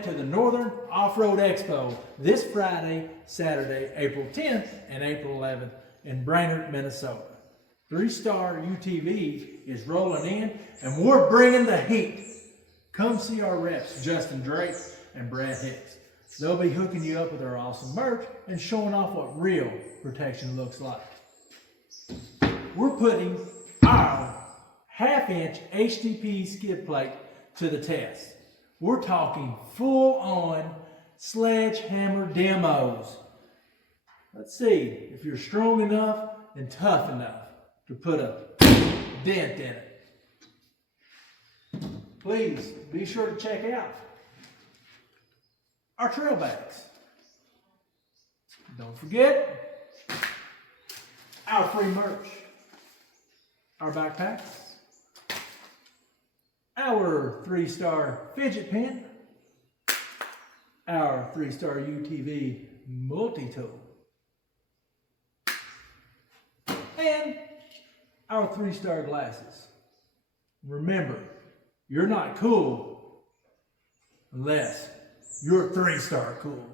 head to the Northern Off-Road Expo this Friday, Saturday, April 10th and April 11th in Brainerd, Minnesota. 3-star UTV is rolling in and we're bringing the heat. Come see our reps, Justin Drake and Brad Hicks. They'll be hooking you up with our awesome merch and showing off what real protection looks like. We're putting our 1/2-inch HDP skid plate to the test. We're talking full-on sledgehammer demos. Let's see if you're strong enough and tough enough to put a dent in it. Please be sure to check out our trail bags. Don't forget our free merch, our backpacks, our 3-star fidget pin, our 3-star UTV multi-tool, and our 3-star glasses. Remember, you're not cool unless you're 3-star cool.